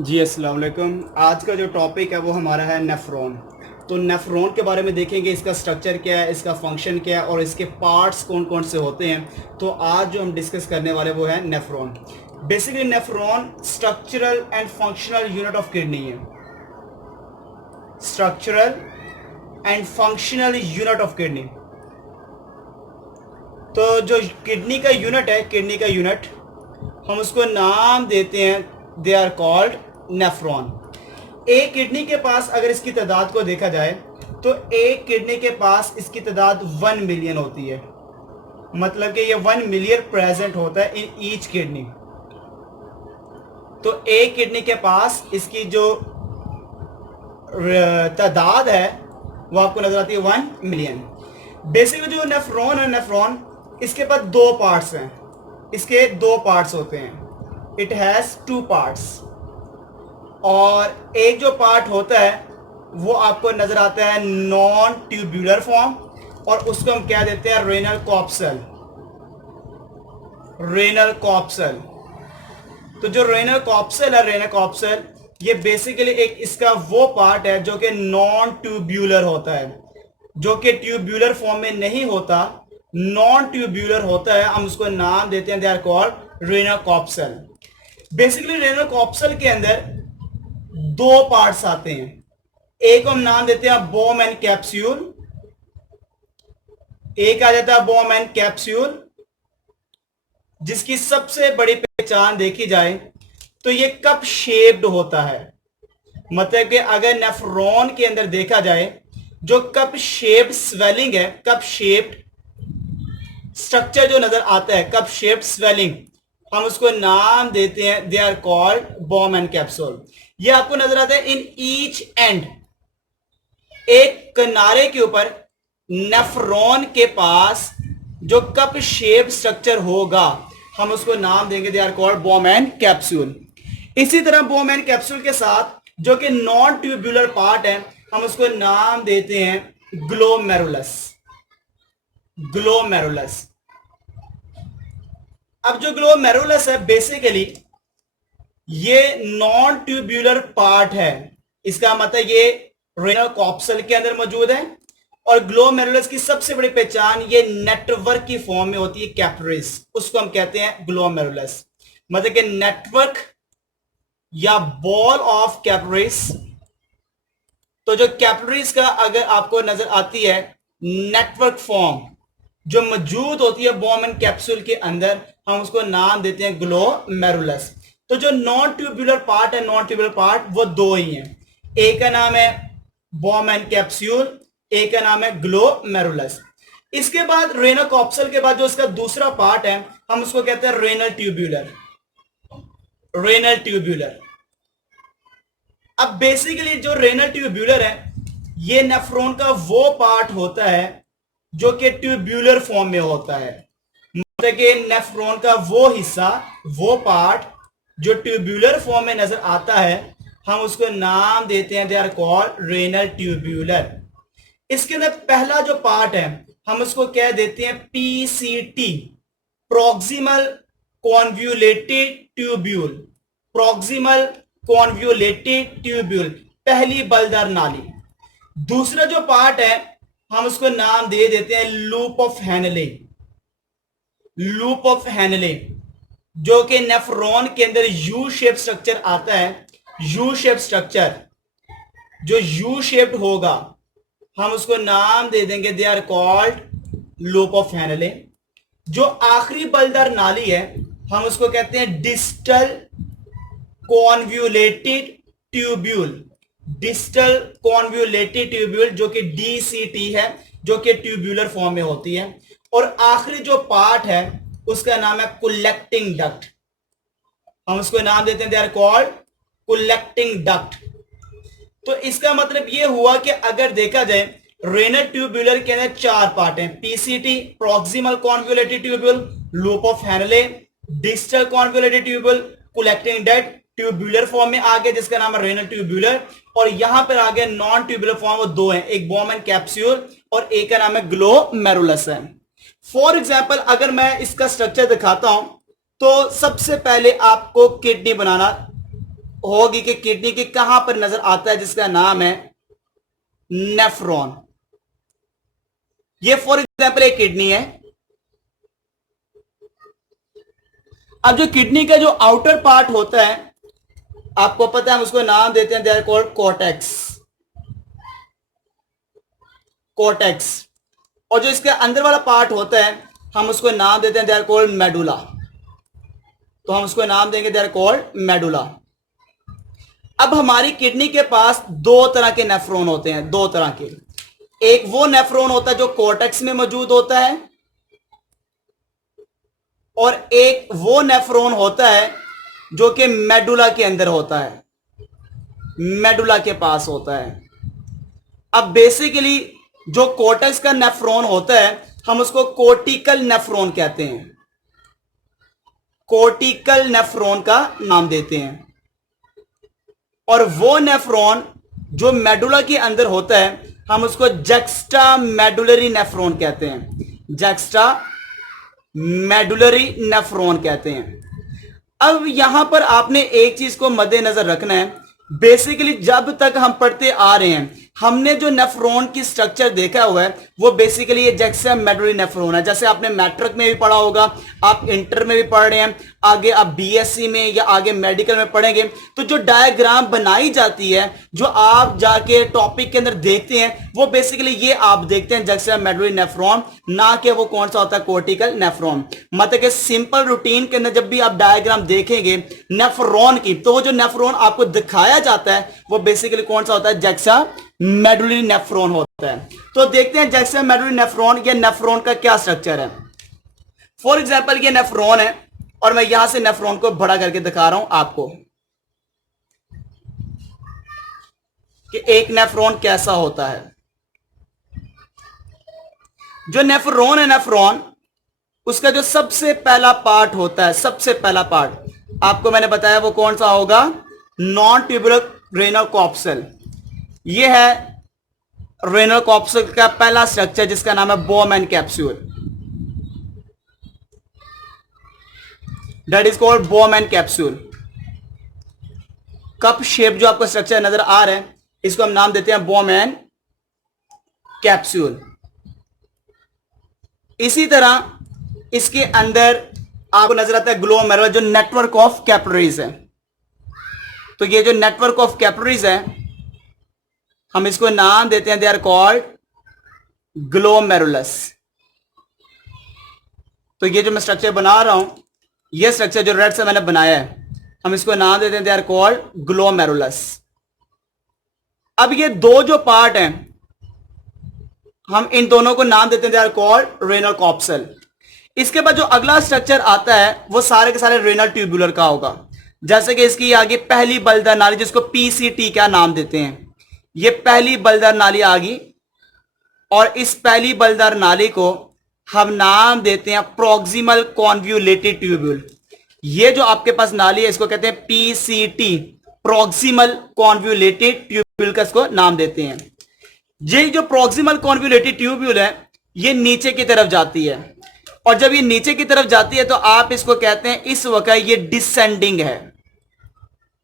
जी अस्सलाम वालेकुम। आज का जो टॉपिक है वो हमारा है नेफ्रॉन। तो नेफ्रॉन के बारे में देखेंगे, इसका स्ट्रक्चर क्या है, इसका फंक्शन क्या है और इसके पार्ट्स कौन कौन से होते हैं। तो आज जो हम डिस्कस करने वाले वो है nephron. Basically nephron structural and functional unit of kidney है। Structural and functional unit of kidney. तो जो किडनी का यूनिट है, किडनी का यूनिट हम उसको नाम देते हैं, दे आर कॉल्ड नेफ्रॉन। एक किडनी के पास अगर इसकी तादाद को देखा जाए तो एक किडनी के पास इसकी तादाद 1 मिलियन होती है। मतलब कि ये 1 मिलियन प्रेजेंट होता है इन ईच किडनी। तो एक किडनी के पास इसकी जो तादाद है वो आपको नजर आती है 1 मिलियन। बेसिकली जो नेफ्रॉन है, नेफ्रॉन इसके पास दो पार्ट्स हैं। इसके दो पार्ट्स होते हैं। It has 2 parts. और एक जो पार्ट होता है वो आपको नजर आता है नॉन ट्यूब्यूलर फॉर्म, और उसको हम क्या देते हैं, रेनल कॉप्सल। रेनल कॉप्सल। तो जो रेनल कॉप्सल है, रेनल कॉप्सल ये बेसिकली एक इसका वो पार्ट है जो कि नॉन ट्यूब्यूलर होता है, जो कि ट्यूब्यूलर फॉर्म में नहीं होता, नॉन ट्यूब्यूलर होता है। हम उसको नाम देते हैं, they are called renal capsule. Basically renal capsule के अंदर दो पार्ट्स आते हैं। एक हम नाम देते हैं बोम एंड कैप्सूल। एक आ जाता है बोम एंड कैप्सूल, जिसकी सबसे बड़ी पहचान देखी जाए तो ये कप शेप्ड होता है। मतलब कि अगर नेफ्रॉन के अंदर देखा जाए जो कप शेप्ड स्वेलिंग है, कप शेप्ड स्ट्रक्चर जो नजर आता है, कप शेप्ड स्वेलिंग, हम उसको नाम देते हैं, they are called Bowman's capsule. ये आपको नजर आता है इन ईच एंड। एक किनारे के ऊपर नेफ्रॉन के पास जो कप शेप स्ट्रक्चर होगा हम उसको नाम देंगे, they are called Bowman's capsule. इसी तरह बॉम एंड कैप्सूल के साथ जो कि नॉन ट्यूब्यूलर पार्ट है हम उसको नाम देते हैं ग्लोमेरुलस। ग्लोमेरुलस। अब जो ग्लोमेरुलस है बेसिकली ये नॉन ट्यूब्यूलर पार्ट है। इसका मतलब ये रेनल कॉप्सल के अंदर मौजूद है। और ग्लोमेरुलस की सबसे बड़ी पहचान ये नेटवर्क की फॉर्म में होती है, कैपिलरीज, उसको हम कहते हैं ग्लोमेरुलस। मतलब कि नेटवर्क या बॉल ऑफ कैपिलरीज। तो जो कैपिलरीज का अगर आपको नजर आती है नेटवर्क फॉर्म जो मौजूद होती है बॉम एंड कैप्सूल के अंदर, हम उसको नाम देते हैं ग्लोमेरुलस। तो जो नॉन ट्यूब्यूलर पार्ट है, नॉन ट्यूब्यूलर पार्ट वो दो ही हैं। एक का नाम है बॉम एंड कैप्सूल, एक का नाम है ग्लोमेरुलस। इसके बाद रेनल कॉप्सल के बाद जो इसका दूसरा पार्ट है हम उसको कहते हैं रेनल ट्यूब्यूलर। Renal tubular. अब बेसिकली जो रेनल ट्यूब्यूलर है ये नेफ्रॉन का वो पार्ट होता है जो कि ट्यूब्यूलर फॉर्म में होता है। मतलब कि नेफ्रॉन का वो हिस्सा, वो पार्ट जो ट्यूब्यूलर फॉर्म में नजर आता है हम उसको नाम देते हैं, they are called renal tubular. इसके अंदर पहला जो पार्ट है हम उसको क्या देते हैं, PCT, proximal convoluted tubule. Proximal convoluted tubule, पहली बलदार नाली। दूसरा जो पार्ट है हम उसको नाम दे देते हैं loop of Henle. Loop of Henle जो कि नेफ्रॉन के अंदर यू शेप स्ट्रक्चर आता है। यू शेप स्ट्रक्चर जो यू शेप्ड होगा हम उसको नाम दे देंगे, they are called loop of Henle. जो आखिरी बलदार नाली है हम उसको कहते हैं distal convoluted tubule. Distal convoluted tubule जो कि डीसीटी है, जो कि ट्यूब्यूलर फॉर्म में होती है। और आखिरी जो पार्ट है उसका नाम है कलेक्टिंग डक्ट। हम उसको नाम देते हैं, they are called collecting duct. तो इसका मतलब यह हुआ कि अगर देखा जाए रेनल ट्यूब्यूलर के अंदर 4 पार्ट हैं, PCT, proximal convoluted tubule, loop of Henle, distal convoluted tubule, collecting duct. Tubular form में आ गया जिसका नाम है रेनल ट्यूब्यूलर। और यहां पर आ गया नॉन ट्यूब्यूलर फॉर्म, वो दो हैं, एक बॉम एंड कैप्सूल और एक का नाम है ग्लोमेरुलस है। फॉर एग्जाम्पल अगर मैं इसका स्ट्रक्चर दिखाता हूं तो सबसे पहले आपको किडनी बनाना होगी कि किडनी की कहां पर नजर आता है, जिसका नाम है नेफ्रॉन। ये फॉर एग्जाम्पल एक किडनी है। अब जो किडनी का जो आउटर पार्ट होता है, आपको पता है हम उसको नाम देते हैं, they are called cortex. Cortex. और जो इसके अंदर वाला पार्ट होता है हम उसको नाम देते हैं, दे आर कॉल्ड मेडुला। तो हम उसको नाम देंगे, दे आर कॉल्ड मेडुला। अब हमारी किडनी के पास दो तरह के नेफ्रॉन होते हैं, दो तरह के। एक वो नेफ्रॉन होता है जो कॉर्टेक्स में मौजूद होता है, और एक वो नेफ्रॉन होता है जो कि मेडुला के अंदर होता है, मेडुला के पास होता है। अब बेसिकली जो कॉर्टेक्स का नेफ्रॉन होता है हम उसको कोर्टिकल नेफ्रॉन कहते हैं, कोर्टिकल नेफ्रॉन का नाम देते हैं। और वो नेफ्रॉन जो मेडुला के अंदर होता है हम उसको जक्स्टा मेडुलरी नेफ्रॉन कहते हैं, जक्स्टा मेडुलरी नेफ्रॉन कहते हैं। अब यहां पर आपने एक चीज को मद्देनजर रखना है, बेसिकली जब तक हम पढ़ते आ रहे हैं हमने जो नेफ्रॉन की स्ट्रक्चर देखा हुआ है वो बेसिकली ये जक्स्टा मेडुलरी नेफ्रॉन है। जैसे आपने मैट्रिक में भी पढ़ा होगा, आप इंटर में भी पढ़ रहे हैं, आगे आप बीएससी में या आगे मेडिकल में पढ़ेंगे, तो जो डायग्राम बनाई जाती है, जो आप जाके टॉपिक के अंदर देखते हैं, वो बेसिकली ये आप देखते हैं जक्स्टा मेडुलरी नेफ्रॉन, ना कि वो कौन सा होता है कोर्टिकल नेफ्रॉन। मतलब कि सिंपल रूटीन के अंदर जब भी आप डायग्राम देखेंगे नेफ्रॉन की, तो वो जो नेफ्रॉन आपको दिखाया जाता है वो बेसिकली कौन सा होता है, जक्स्टा मेडुलरी नेफ्रॉन होता है। तो देखते हैं जक्स्टा मेडुलरी नेफ्रॉन या नेफ्रॉन का क्या स्ट्रक्चर है। फॉर एग्जांपल ये नेफ्रॉन है और मैं यहां से नेफ्रॉन को बड़ा करके दिखा रहा हूं आपको कि एक नेफ्रॉन कैसा होता है। जो नेफ्रॉन है, नेफ्रॉन उसका जो सबसे पहला पार्ट होता है, सबसे पहला पार्ट आपको मैंने बताया वो कौन सा होगा, नॉन ट्यूबुलर रेनल कॉप्सल। ये है रेनल कॉप्सल का पहला स्ट्रक्चर जिसका नाम है Bowman capsule, that is called Bowman capsule. Cup shape जो आपको स्ट्रक्चर नजर आ रहा है इसको हम नाम देते हैं बोमैन कैप्सूल। इसी तरह इसके अंदर आपको नजर आता है ग्लोमेरुलर, जो नेटवर्क ऑफ कैपिलरीज है। तो ये जो नेटवर्क ऑफ कैपिलरीज है हम इसको नाम देते हैं, दे आर कॉल्ड ग्लोमेरुलस। तो ये जो मैं स्ट्रक्चर बना रहा हूं, ये स्ट्रक्चर जो रेड से मैंने बनाया है हम इसको नाम देते हैं, दे आर कॉल्ड ग्लोमेरुलस। अब ये दो जो पार्ट हैं हम इन दोनों को नाम देते हैं, दे आर कॉल्ड रेनल कॉप्सल। इसके बाद जो अगला स्ट्रक्चर आता है वो सारे के सारे रेनल ट्यूबुलर का होगा। जैसे कि इसकी आगे पहली बलदार नाली जिसको पीसीटी का नाम देते हैं, ये पहली बलदार नाली आ गई, और इस पहली बलदार नाली को हम नाम देते हैं प्रॉक्सिमल कॉन्वोल्यूटेड ट्यूब्यूल। ये जो आपके पास नाली है इसको कहते हैं पीसीटी, प्रॉक्सिमल कॉन्वोल्यूटेड ट्यूब्यूल का इसको नाम देते हैं। ये जो प्रॉक्सिमल कॉन्वोल्यूटेड ट्यूब्यूल है ये नीचे की तरफ जाती है, और जब ये नीचे की तरफ जाती है तो आप इसको कहते हैं इस वक्त ये डिसेंडिंग है।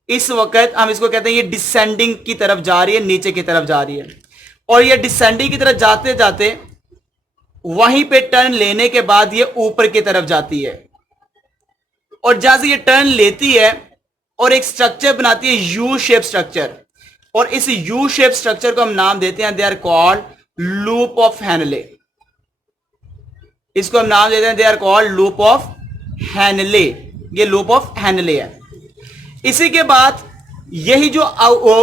इस वक्त हम इसको कहते हैं ये डिसेंडिंग की तरफ जा रही है, नीचे की तरफ जा रही है। और ये डिसेंडिंग की तरफ जाते जाते वहीं पे टर्न लेने के बाद ये ऊपर की तरफ जाती है, और जहां से ये टर्न लेती है और एक स्ट्रक्चर बनाती है यू शेप स्ट्रक्चर, और इस यू शेप स्ट्रक्चर को हम नाम देते हैं, they are called loop of Henle. इसको हम नाम देते हैं, they are called loop of Henle. ये लूप ऑफ हैनले है। इसी के बाद यही जो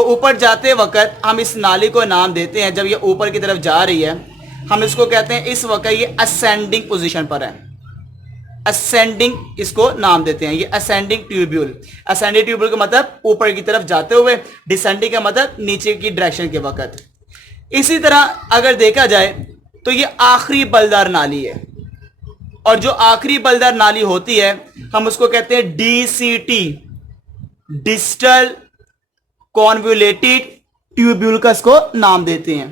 ऊपर जाते वक्त हम इस नाली को नाम देते हैं, जब ये ऊपर की तरफ जा रही है हम इसको कहते हैं इस वक्त ये असेंडिंग पोजीशन पर है, असेंडिंग इसको नाम देते हैं, ये असेंडिंग ट्यूब्यूल। असेंडिंग ट्यूब्यूल का मतलब ऊपर की तरफ जाते हुए, डिसेंडिंग का मतलब नीचे की डायरेक्शन के वक्त। इसी तरह अगर देखा जाए तो ये आखिरी बलदार नाली है, और जो आखिरी बलदार नाली होती है हम उसको कहते हैं डीसीटी, डिस्टल कॉन्वोल्यूटेड ट्यूब्यूल का इसको नाम देते हैं।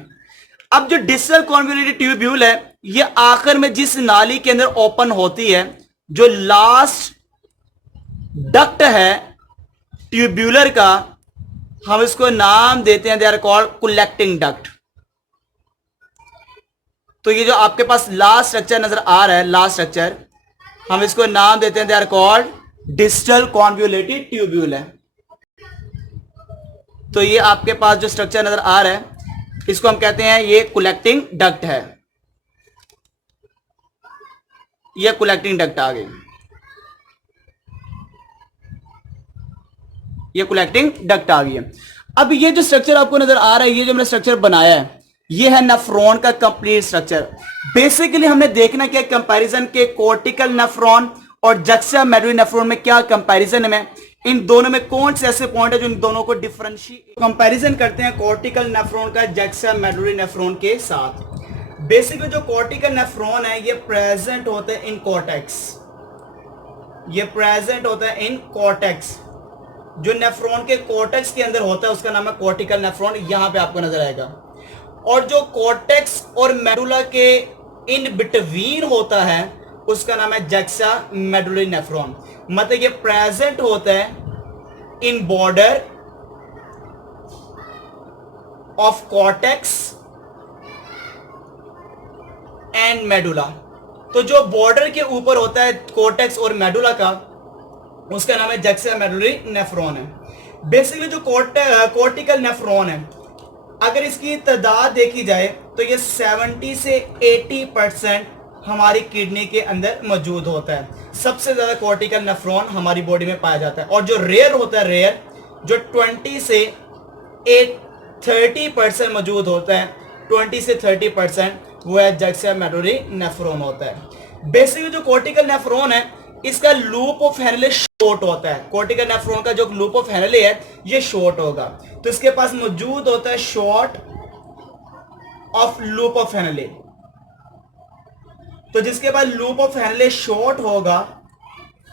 अब जो डिस्टल कॉन्वोल्यूटेड ट्यूब्यूल है ये आखिर में जिस नाली के अंदर ओपन होती है, जो लास्ट डक्ट है ट्यूब्यूलर का हम इसको नाम देते हैं, they are called collecting duct. तो ये जो आपके पास लास्ट स्ट्रक्चर नजर आ रहा है, लास्ट स्ट्रक्चर, हम इसको नाम देते हैं, they are called distal convoluted tubule है। तो ये आपके पास जो स्ट्रक्चर नजर आ रहा है, इसको हम कहते हैं ये कलेक्टिंग डक्ट है। ये कलेक्टिंग डक्ट आ गई, ये कलेक्टिंग डक्ट आ गई है। अब ये जो स्ट्रक्चर आपको नजर आ रहा है, ये जो हमने स्ट्रक्चर बनाया है, ये है नेफ्रॉन का कंप्लीट स्ट्रक्चर। बेसिकली हमने देखना क्या कंपैरिजन के कॉर्टिकल नेफ्रॉन और जक्सा मेडुलरी नेफ्रॉन में क्या कंपैरिजन है, इन दोनों में कौन से ऐसे पॉइंट है जो इन दोनों को डिफरेंशिएट कंपैरिजन करते हैं कॉर्टिकल नेफ्रॉन का जक्सा मेडुलरी नेफ्रॉन के साथ। बेसिकली जो कॉर्टिकल नेफ्रॉन है ये प्रेजेंट होता है इन कॉर्टेक्स, ये प्रेजेंट होता है इन कॉर्टेक्स। जो नेफ्रॉन के कॉर्टेक्स के अंदर होता है उसका नाम है कॉर्टिकल नेफ्रॉन, यहां पे आपको नजर आएगा। और जो कॉर्टेक्स और मेडुला के इन बिटवीन होता है उसका नाम है जक्सा मेडुलरी नेफ्रॉन। मतलब ये प्रेजेंट होता है in border of cortex and medulla. तो जो बॉर्डर के ऊपर होता है कॉर्टेक्स और मेडुला का, उसका नाम है जक्सा मेडुलरी नेफ्रॉन है। बेसिकली जो कॉर्टिकल नेफ्रॉन है, अगर इसकी तादाद देखी जाए तो ये 70 से 80% हमारी किडनी के अंदर मौजूद होता है। सबसे ज्यादा कॉर्टिकल नेफ्रॉन हमारी बॉडी में पाया जाता है। और जो रेयर होता है, रेयर जो 20 से 30% मौजूद होता है, 20 से 30% वो है जक्सा मेडुलरी नेफ्रॉन होता है। बेसिकली जो कॉर्टिकल नेफ्रॉन है इसका लूप ऑफ हेनले शॉर्ट होता है। कॉर्टिकल नेफ्रॉन का जो लूप ऑफ हेनले है ये शॉर्ट होगा, तो इसके पास मौजूद होता है short of loop of Henle. तो जिसके पास लूप ऑफ हेनले शॉर्ट होगा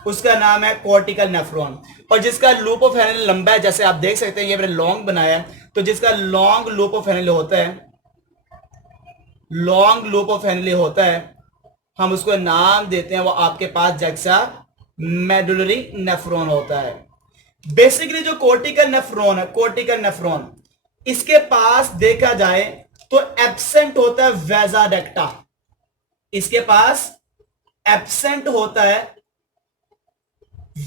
उसका नाम है कॉर्टिकल नेफ्रॉन। और जिसका लूप ऑफ हेनले लंबा है, जैसे आप देख सकते हैं ये मैंने लॉन्ग बनाया है, तो जिसका लॉन्ग लूप ऑफ हेनले होता है, लॉन्ग लूप ऑफ हेनले होता है, हम उसको नाम देते हैं, वो आपके पास जक्सा मेडुलरी नेफ्रॉन होता है। बेसिकली जो कॉर्टिकल नेफ्रॉन है, कॉर्टिकल नेफ्रॉन, इसके पास देखा जाए तो एब्सेंट होता है वेजारेक्टा। इसके पास एब्सेंट होता है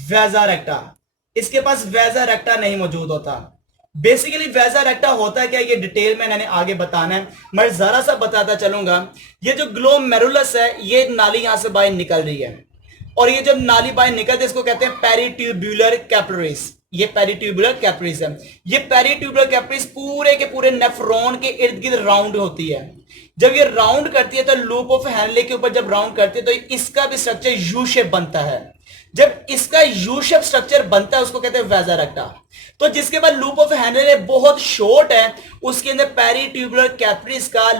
वेजारेक्टा, इसके पास वेजारेक्टा नहीं मौजूद होता। बेसिकली वेजारेक्टा होता है क्या, ये डिटेल में मैंने आगे बताना है, मैं जरा सा बताता चलूंगा। ये जो ग्लोमेरुलस है, ये नाली यहां से बाहर निकल रही है, और ये जब नाली बाहर निकलती है इसको कहते हैं पेरिट्यूब्यूलर कैपिलरीज। ये पेरिट्यूबुलर कैपिलरीज है। ये पेरिट्यूबुलर कैपिलरीज पूरे के पूरे नेफ्रॉन के इर्द गिर्द राउंड होती है। जब ये राउंड करती है तो लूप ऑफ हेनले के ऊपर जब राउंड करती है तो इसका भी स्ट्रक्चर यू शेप बनता है। जब इसका यू शेप स्ट्रक्चर बनता है उसको कहते हैं वेजारेक्टा। तो जिसके बाद लूप ऑफ हेनले बहुत शॉर्ट है उसके अंदर पेरिट्यूबुलर कैपिलरीज का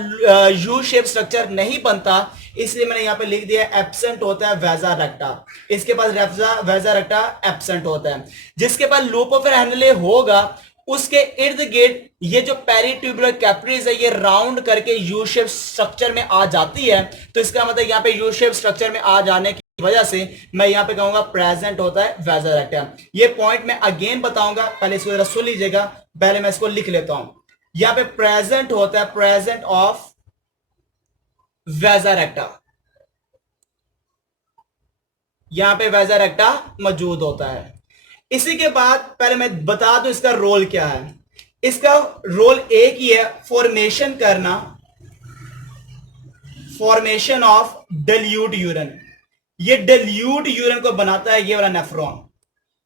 यू शेप स्ट्रक्चर नहीं बनता, इसलिए मैंने यहां पे लिख दिया एब्सेंट होता है वेजारेक्टा। इसके पास वेजारेक्टा एब्सेंट होता है। जिसके पास लूप ऑफ हेनले होगा उसके इर्द गिर्द ये जो पेरिट्यूबुलर कैपिलरीज है ये राउंड करके यू शेप स्ट्रक्चर में आ जाती है। तो इसका मतलब यहां पे यू शेप स्ट्रक्चर में आ जाने की वजह से मैं यहां पे कहूंगा प्रेजेंट होता है वेजारेक्टा। ये पॉइंट मैं अगेन बताऊंगा, पहले इसको जरा सुन लीजिएगा, पहले मैं इसको लिख लेता हूं। यहां पे प्रेजेंट होता है प्रेजेंट ऑफ वेजारेक्टा, यहां पे वेजारेक्टा मौजूद होता है। इसी के बाद पहले मैं बता दूं इसका रोल क्या है। इसका रोल एक ही है, फॉर्मेशन करना, फॉर्मेशन ऑफ डिल्यूट यूरिन। ये डिल्यूट यूरिन को बनाता है ये वाला नेफ्रॉन।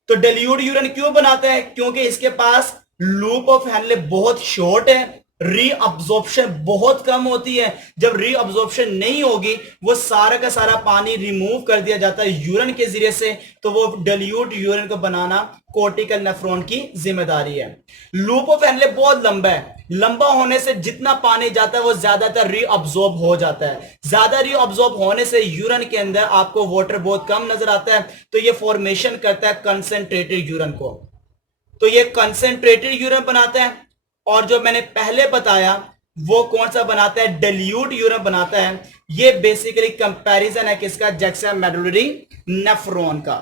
तो डिल्यूट यूरिन क्यों बनाता है? क्योंकि इसके पास लूप ऑफ हेनले बहुत शॉर्ट है, रीअब्जॉर्प्शन बहुत कम होती है। जब रीअब्जॉर्प्शन नहीं होगी वो सारा का सारा पानी रिमूव कर दिया जाता है यूरिन के जरिए से, तो वो डिल्यूट यूरिन को बनाना कॉर्टिकल नेफ्रॉन की जिम्मेदारी है। लूप ऑफ हेनले बहुत लंबा है, लंबा होने से जितना पानी जाता है वो ज्यादातर रीअब्जॉर्ब हो जाता है। ज्यादा रीअब्जॉर्ब होने से यूरिन के अंदर आपको वाटर बहुत कम नजर आता है, तो ये फॉर्मेशन करता है कंसेंट्रेटेड यूरिन को। तो ये कंसेंट्रेटेड यूरिन बनाता है। और जो मैंने पहले बताया वो कौन सा बनाता है? डिल्यूट यूरिन बनाता है। ये बेसिकली कंपैरिजन है किसका? जक्सा मेडुलरी नेफ्रॉन का।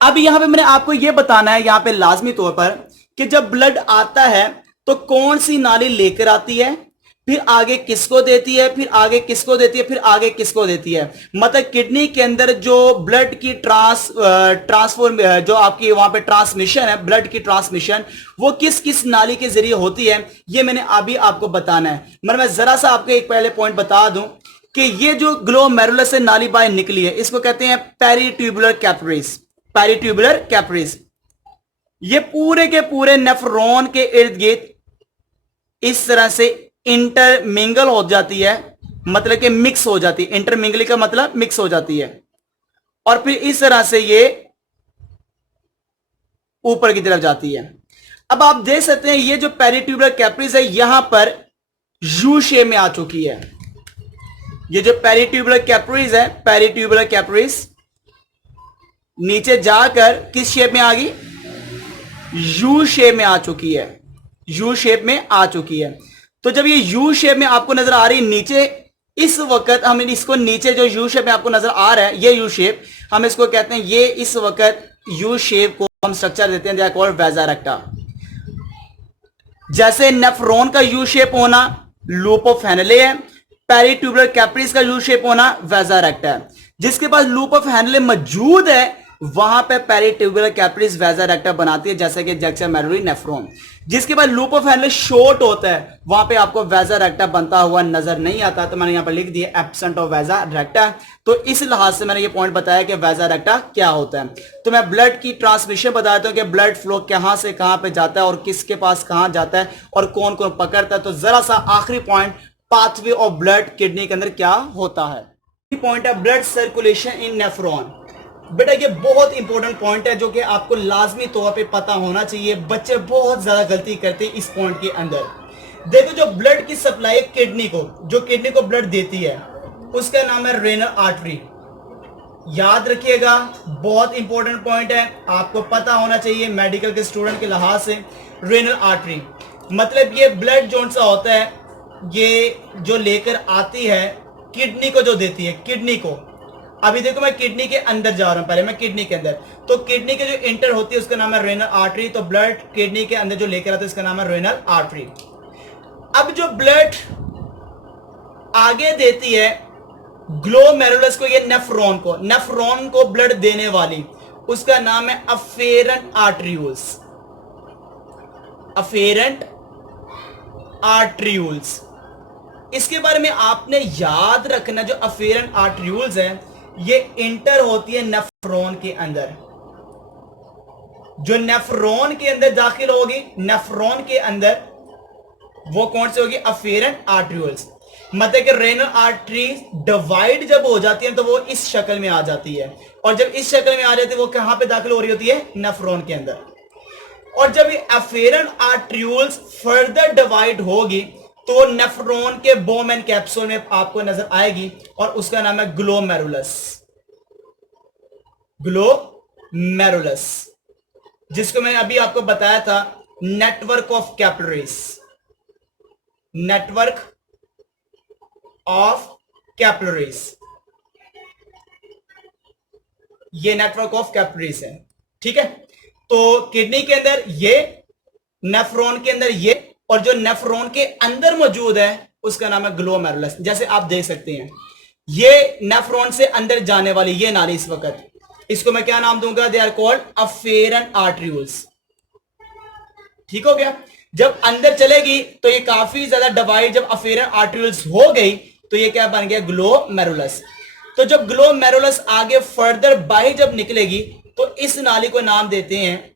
अब यहां पे मैंने आपको यह बताना है यहां पे लाजमी तौर पर कि जब ब्लड आता है तो कौन सी नाली लेकर आती है, फिर आगे किसको देती है, फिर आगे किसको देती है, फिर आगे किसको देती है। मतलब किडनी के अंदर जो ब्लड की ट्रांसफॉर्म जो आपकी वहां पे ट्रांसमिशन है, ब्लड की ट्रांसमिशन, वो किस किस नाली के जरिए होती है, ये मैंने अभी आपको बताना है। मतलब मैं जरा सा आपको एक पहले पॉइंट बता दूं कि ये जो ग्लोमेरुलस से नाली बाहर निकली है इसको कहते हैं पेरिट्यूबुलर कैपिलरीज। पेरिट्यूबुलर कैपिलरीज ये पूरे के पूरे नेफ्रॉन के इर्द गिर्द इस तरह से इंटरमिंगल हो जाती है, मतलब कि मिक्स हो जाती है। इंटरमिंगल का मतलब मिक्स हो जाती है और फिर इस तरह से ये ऊपर की तरफ जाती है। अब आप देख सकते हैं ये जो पेरिट्यूबुलर कैपिलरीज है यहां पर यू शेप में आ चुकी है। ये जो पेरिट्यूबुलर कैपिलरीज है, पेरिट्यूबुलर कैपिलरीज नीचे जाकर किस शेप में आ गई, यू शेप में आ चुकी है, यू शेप में आ चुकी है। तो जब ये यू शेप में आपको नजर आ रही है नीचे, इस वक्त हम इसको नीचे जो यू शेप में आपको नजर आ रहा है ये यू शेप, हम इसको कहते हैं, ये इस वक्त यू शेप को हम स्ट्रक्चर देते हैं, दे आर कॉल्ड वैजा रेक्टा। जैसे नेफ्रॉन का यू शेप होना लूप ऑफ हेनले है, पेरिट्यूबुलर कैपिलरीज का यू शेप होना वैजा रेक्टा है। जिसके पास लूप ऑफ हेनले मौजूद है वहां पे पेरिट्यूबुलर कैपिलरीज वैजा रेक्टा बनाती है, जैसे कि जक्समेडुलरी नेफ्रॉन। जिसके बाद लूप ऑफ हेनले शॉर्ट होता है वहां पे आपको वैजा रेक्टा बनता हुआ नजर नहीं आता, तो मैंने यहां पर लिख दिया एब्सेंट ऑफ वैजा रेक्टा। तो इस लिहाज से मैंने ये पॉइंट बताया कि वैजा रेक्टा क्या होता है। तो मैं ब्लड की ट्रांसमिशन बताता हूं कि ब्लड फ्लो कहां से कहां पे जाता है और किसके पास कहां जाता है और कौन कौन पकड़ता है। तो जरा सा आखिरी point, pathway of blood kidney के अंदर क्या होता है। पॉइंट है ब्लड सर्कुलेशन इन नेफ्रॉन। बेटा ये बहुत इंपॉर्टेंट पॉइंट है जो कि आपको लाजमी तौर पे पता होना चाहिए। बच्चे बहुत ज्यादा गलती करते हैं इस पॉइंट के अंदर। देखो जो ब्लड की सप्लाई किडनी को, जो किडनी को ब्लड देती है उसका नाम है रेनल आर्टरी। याद रखिएगा बहुत इंपॉर्टेंट पॉइंट है, आपको पता होना चाहिए मेडिकल के स्टूडेंट के लिहाज से। रेनल आर्टरी मतलब ये ब्लड जोन सा होता है, ये जो लेकर आती है किडनी को, जो देती है किडनी को। अभी देखो मैं किडनी के अंदर जा रहा हूं, पहले मैं किडनी के अंदर, तो किडनी के जो इंटर होती है उसका नाम है रेनल आर्टरी। तो ब्लड किडनी के अंदर जो लेकर आता है उसका नाम है रेनल आर्टरी। अब जो ब्लड आगे देती है ग्लोमेरुलस को, ये नेफ्रॉन को ब्लड देने वाली, उसका नाम है अफेरेंट आर्टरियूल्स। अफेरेंट आर्टरियूल्स, इसके बारे में आपने याद रखना, जो अफेरेंट आर्टरियूल्स है ये इंटर होती है नेफ्रॉन के अंदर। जो नेफ्रॉन के अंदर दाखिल होगी, नेफ्रॉन के अंदर वो कौन से होगी, अफेरेंट आर्टरियूल्स। मतलब कि रेनल आर्टरी डिवाइड जब हो जाती है तो वो इस शक्ल में आ जाती है, और जब इस शक्ल में आ जाती है वो कहां पे दाखिल हो रही होती है, नेफ्रॉन के अंदर। और जब ये अफेरेंट आर्टरियूल्स फर्दर डिवाइड होगी तो नेफ्रॉन के बोमेन कैप्सूल में आपको नजर आएगी और उसका नाम है ग्लोमेरुलस। ग्लोमेरुलस जिसको मैंने अभी आपको बताया था network of capillaries, network of capillaries, ये नेटवर्क ऑफ कैपिलरीज है। ठीक है, तो किडनी के अंदर ये, नेफ्रॉन के अंदर ये, और जो नेफ्रॉन के अंदर मौजूद है उसका नाम है ग्लोमेरुलस। जैसे आप देख सकते हैं ये नेफ्रॉन से अंदर जाने वाली ये नाली, इस वक्त इसको मैं क्या नाम दूंगा, दे आर कॉल्ड अफेरेंट आर्टरियूल्स। ठीक हो गया। जब अंदर चलेगी तो ये काफी ज्यादा डिवाइड, जब अफेरेंट आर्टरियूल्स हो गई तो ये क्या बन गया, ग्लोमेरुलस। तो जब ग्लोमेरुलस आगे फर्दर बाहर जब निकलेगी तो इस नाली को नाम देते हैं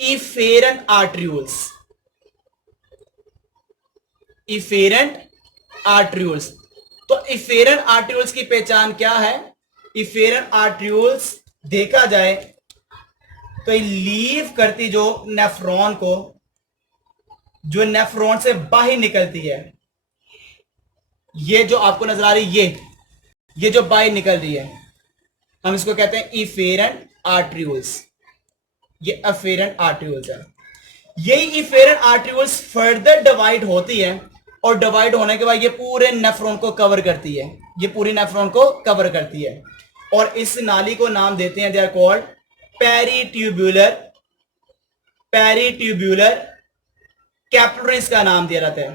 इफेरेंट आर्टरियूल्स। इफेरेंट आर्टरियूल्स। तो इफेरेंट आर्टरियूल्स की पहचान क्या है, इफेरेंट आर्टरियूल्स देखा जाए तो लीव करती जो नेफ्रॉन को, जो नेफ्रॉन से बाहर निकलती है, ये जो आपको नजर आ रही है ये जो बाहर निकल रही है हम इसको कहते हैं इफेरेंट आर्टरियूल्स। ये अफेरेंट आर्टरियूल्स है। यही इफेरेंट आर्टरियूल्स फर्दर डिवाइड होती है और डिवाइड होने के बाद ये पूरे नेफ्रॉन को कवर करती है, ये पूरी नेफ्रॉन को कवर करती है और इस नाली को नाम देते हैं, दे आर कॉल्ड पेरिट्यूब्यूलर कैपिलरीज का नाम दिया जाता है,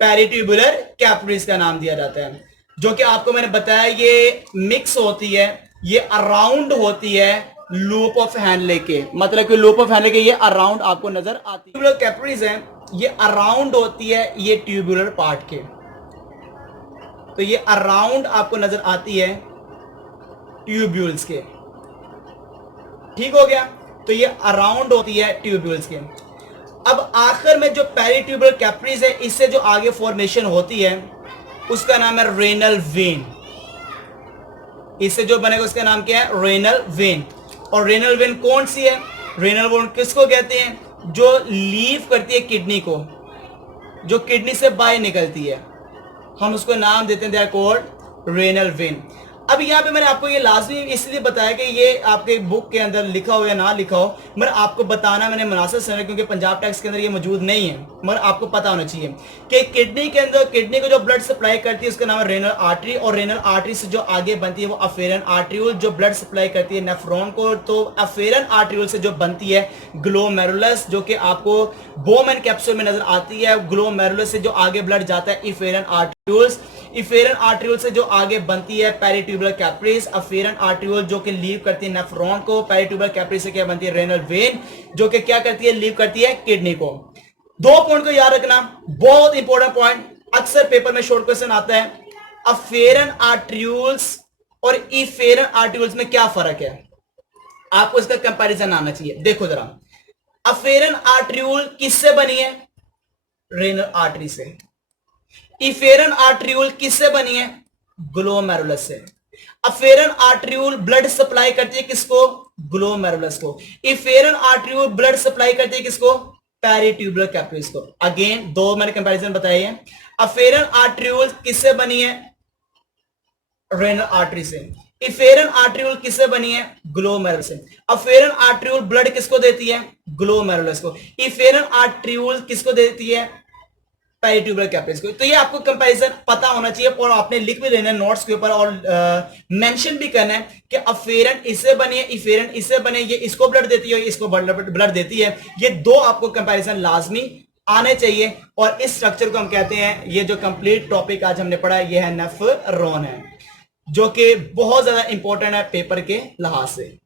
पेरिट्यूब्यूलर कैपिलरीज का नाम दिया जाता है, जो कि आपको मैंने बताया ये मिक्स होती है, ये अराउंड होती है लूप ऑफ हैनले के, मतलब कि लूप ऑफ हैनले के ये अराउंड आपको नजर आती है। ट्यूबुलर कैपिलरीज है, ये अराउंड होती है ये ट्यूबुलर पार्ट के, तो ये अराउंड आपको नजर आती है ट्यूब्यूल्स के, ठीक हो गया। तो ये अराउंड होती है ट्यूब्यूल्स के। अब आखिर में जो पेरिट्यूबुलर कैपिलरीज है, इससे जो आगे फॉर्मेशन होती है उसका नाम है रेनल वेन। इससे जो बनेगा उसका नाम क्या है? Renal vein. और रेनल वेन कौन सी है? रेनल वेन किसको कहते हैं? जो लीव करती है किडनी को, जो किडनी से बाहर निकलती है, हम उसको नाम देते हैं, they are called renal vein. अब यहाँ पे मैंने आपको ये लाजमी इसलिए बताया कि ये आपके बुक के अंदर लिखा हो या ना लिखा हो, मगर आपको बताना मैंने मुनासिब समझा, क्योंकि पंजाब टैक्स के अंदर ये मौजूद नहीं है, मगर आपको पता होना चाहिए कि किडनी के अंदर, किडनी को जो ब्लड सप्लाई करती है उसका नाम है रेनल आर्टरी, और रेनल आर्टरी से जो आगे बनती है वो अफेरन आर्ट्रियूल, जो ब्लड सप्लाई करती है नेफ्रॉन को, तो अफेरन आर्ट्रियूल से जो बनती है ग्लोमेरुलस, जो कि आपको बोमेन कैप्सूल में नजर आती है। ग्लोमेरुलस से जो आगे ब्लड जाता है इफेरन आर्ट्रियूल्स, इफेरन आर्ट्रियोल से जो आगे बनती है पेरिट्यूबुलर कैपिलरीज, अफेरन आर्ट्रियोल जो कि लीव करती है नेफ्रॉन को, पेरिट्यूबुलर कैपिलरी से क्या बनती है? रेनल वेन, जो कि क्या करती है? लीव करती है किडनी को। दो पॉइंट को याद रखना, बहुत इंपॉर्टेंट पॉइंट, अक्सर पेपर में शॉर्ट क्वेश्चन आता है। अफेरन आर्ट्रियोल्स और इफेरन आर्ट्रियोल्स में क्या फर्क है? आपको इसका कंपैरिजन आना चाहिए। देखो जरा, अफेरन आर्ट्रियोल किससे बनी है? रेनल आर्टरी से। इफेरन आर्ट्रियोल किससे बनी है? ग्लोमेरुलस से। अफेरन आर्ट्रियोल ब्लड सप्लाई करती है किसको? ग्लोमेरुलस को। इफेरन आर्ट्रियोल ब्लड सप्लाई करती है किसको? पेरिट्यूबुलर कैपिलरीज को। अगेन दो मैंने कंपैरिजन बताई है। अफेरन आर्ट्रियोल किससे बनी है? रेनल आर्टरी से। इफेरन आर्ट्रियोल किससे बनी है? ग्लोमेरुलस से। अफेरन आर्ट्रियोल ब्लड किसको देती है? ग्लोमेरुलस को। इफेरन आर्ट्रियोल किसको देती है? पेरिट्यूबुलर कैपिलरीज को। तो ये आपको कंपैरिजन पता होना चाहिए, और आपने लिख भी लेना है नोट्स के ऊपर, और मेंशन भी करना है कि अफेरन इससे बनी है, इफेरन इससे बने, ये इसको ब्लड देती है, इसको ब्लड देती है। ये दो आपको कंपैरिजन लाजमी आने चाहिए, और इस स्ट्रक्चर को हम कहते हैं, ये जो कंप्लीट टॉपिक आज हमने पढ़ा है ये है नेफ्रॉन है, जो कि बहुत ज्यादा इंपॉर्टेंट है पेपर के लिहाज से।